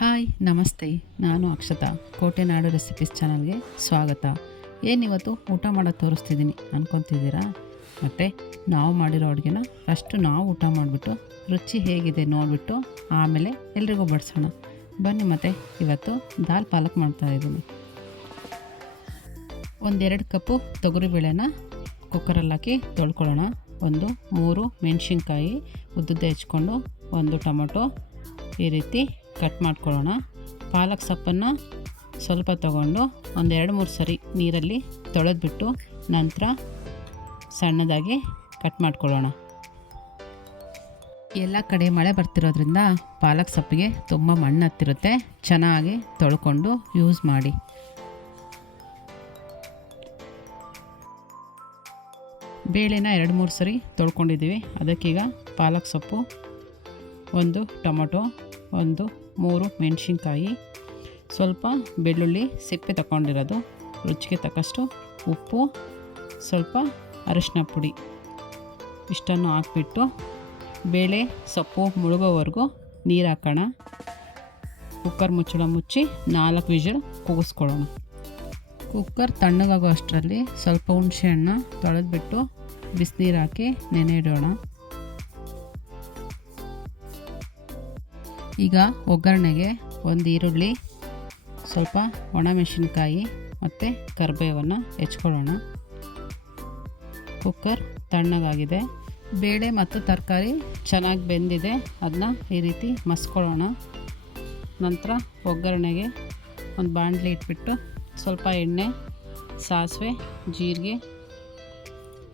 Hi, ನಮಸ್ತೆ. ನಾನು ಅಕ್ಷತಾ. ಕೋಟೆನಾಡು recipes ಚಾನಲ್ಗೆ ಸ್ವಾಗತ. ಏನಿವತ್ತು? ಊಟ ಮಾಡೋದು ತೋರಿಸ್ತಿದ್ದೀನಿ ಅನ್ಕೊತಿದ್ದೀರಾ? ಮತ್ತು ನಾವು ಮಾಡಿರೋ ಅಡುಗೆನ ಫಸ್ಟು ನಾವು ಊಟ ಮಾಡಿಬಿಟ್ಟು, ರುಚಿ ಹೇಗಿದೆ ನೋಡಿಬಿಟ್ಟು ಆಮೇಲೆ ಎಲ್ರಿಗೂ ಬಡಿಸೋಣ. ಬನ್ನಿ ಮತ್ತು ಇವತ್ತು ದಾಲ್ ಪಾಲಕ್ ಮಾಡ್ತಾ ಇದ್ದೀನಿ. ಒಂದೆರಡು ಕಪ್ಪು ತೊಗರಿಬೇಳೆನ ಕುಕ್ಕರಲ್ಲಿ ಹಾಕಿ ತೊಳ್ಕೊಳ್ಳೋಣ. ಒಂದು ಮೂರು ಮೆಣಸಿನ್ಕಾಯಿ ಉದ್ದುದ್ದ ಹೆಚ್ಕೊಂಡು, ಒಂದು ಟೊಮೊಟೊ ಈ ರೀತಿ ಕಟ್ ಮಾಡ್ಕೊಳ್ಳೋಣ. ಪಾಲಕ್ ಸೊಪ್ಪನ್ನು ಸ್ವಲ್ಪ ತಗೊಂಡು ಒಂದೆರಡು ಮೂರು ಸರಿ ನೀರಲ್ಲಿ ತೊಳೆದ್ಬಿಟ್ಟು ನಂತರ ಸಣ್ಣದಾಗಿ ಕಟ್ ಮಾಡ್ಕೊಳ್ಳೋಣ. ಎಲ್ಲ ಕಡೆ ಮಳೆ ಬರ್ತಿರೋದ್ರಿಂದ ಪಾಲಕ್ ಸೊಪ್ಪಿಗೆ ತುಂಬ ಮಣ್ಣು ಹತ್ತಿರುತ್ತೆ. ಚೆನ್ನಾಗಿ ತೊಳ್ಕೊಂಡು ಯೂಸ್ ಮಾಡಿ. ಬೇಳೆನ ಎರಡು ಮೂರು ಸರಿ ತೊಳ್ಕೊಂಡಿದ್ದೀವಿ. ಅದಕ್ಕೀಗ ಪಾಲಕ್ ಸೊಪ್ಪು, ಒಂದು ಟೊಮೊಟೊ, ಒಂದು ಮೂರು ಮೆಣಸಿನ್ಕಾಯಿ, ಸ್ವಲ್ಪ ಬೆಳ್ಳುಳ್ಳಿ ಸಿಪ್ಪೆ ತಗೊಂಡಿರೋದು ರುಚಿಗೆ ತಕ್ಕಷ್ಟು ಉಪ್ಪು, ಸ್ವಲ್ಪ ಅರಿಶಿನ ಪುಡಿ. ಇಷ್ಟನ್ನು ಹಾಕ್ಬಿಟ್ಟು ಬೇಳೆ, ಸೊಪ್ಪು ಮುಳುಗೋವರೆಗೂ ನೀರು ಹಾಕೋಣ. ಕುಕ್ಕರ್ ಮುಚ್ಚಳ ಮುಚ್ಚಿ ನಾಲ್ಕು ವಿಜಲ್ ಕೂಗಿಸ್ಕೊಳ್ಳೋಣ. ಕುಕ್ಕರ್ ತಣ್ಣಗಾಗೋ ಅಷ್ಟರಲ್ಲಿ ಸ್ವಲ್ಪ ಹುಣಸೆಹಣ್ಣು ತೊಳೆದ್ಬಿಟ್ಟು ಬಿಸಿನೀರು ಹಾಕಿ ನೆನೆ ಇಡೋಣ. ಈಗ ಒಗ್ಗರಣೆಗೆ ಒಂದು ಈರುಳ್ಳಿ, ಸ್ವಲ್ಪ ಒಣಮೆಣಸಿನ್ಕಾಯಿ ಮತ್ತು ಕರಿಬೇವನ್ನು ಹೆಚ್ಕೊಳ್ಳೋಣ. ಕುಕ್ಕರ್ ತಣ್ಣಗಾಗಿದೆ. ಬೇಳೆ ಮತ್ತು ತರಕಾರಿ ಚೆನ್ನಾಗಿ ಬೆಂದಿದೆ. ಅದನ್ನ ಈ ರೀತಿ ಮಸ್ಕೊಳ್ಳೋಣ. ನಂತರ ಒಗ್ಗರಣೆಗೆ ಒಂದು ಬಾಣಲಿ ಇಟ್ಬಿಟ್ಟು ಸ್ವಲ್ಪ ಎಣ್ಣೆ, ಸಾಸಿವೆ, ಜೀರಿಗೆ,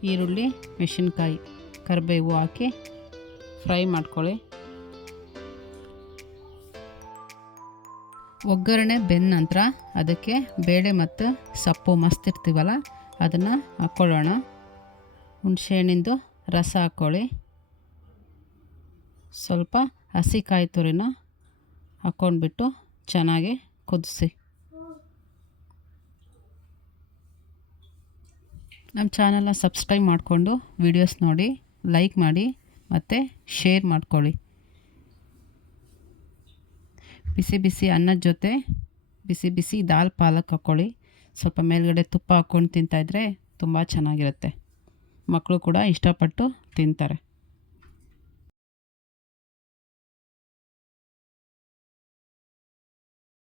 ಈರುಳ್ಳಿ, ಮೆಣಸಿನ್ಕಾಯಿ, ಕರಿಬೇವು ಹಾಕಿ ಫ್ರೈ ಮಾಡ್ಕೊಳ್ಳಿ. ಒಗ್ಗರಣೆ ಬೆಂದ ನಂತರ ಅದಕ್ಕೆ ಬೇಳೆ ಮತ್ತು ಸೊಪ್ಪು ಮಸ್ತಿರ್ತೀವಲ್ಲ ಅದನ್ನು ಹಾಕ್ಕೊಳ್ಳೋಣ. ಹುಣಸೆಹಣ್ಣಿಂದು ರಸ ಹಾಕ್ಕೊಳ್ಳಿ. ಸ್ವಲ್ಪ ಹಸಿ ಕಾಯಿ ತುರಿನ ಹಾಕ್ಕೊಂಡ್ಬಿಟ್ಟು ಚೆನ್ನಾಗಿ ಕುದಿಸಿ. ನಮ್ಮ ಚಾನಲ್ನ ಸಬ್ಸ್ಕ್ರೈಬ್ ಮಾಡಿಕೊಂಡು ವಿಡಿಯೋಸ್ ನೋಡಿ, ಲೈಕ್ ಮಾಡಿ ಮತ್ತು ಶೇರ್ ಮಾಡ್ಕೊಳ್ಳಿ. ಬಿಸಿ ಬಿಸಿ ಅನ್ನದ ಜೊತೆ ಬಿಸಿ ಬಿಸಿ ದಾಲ್, ಪಾಲಕ್ ಹಾಕ್ಕೊಳ್ಳಿ ಸ್ವಲ್ಪ ಮೇಲ್ಗಡೆ ತುಪ್ಪ ಹಾಕ್ಕೊಂಡು ತಿಂತಾಯಿದ್ರೆ ತುಂಬ ಚೆನ್ನಾಗಿರುತ್ತೆ. ಮಕ್ಕಳು ಕೂಡ ಇಷ್ಟಪಟ್ಟು ತಿಂತಾರೆ.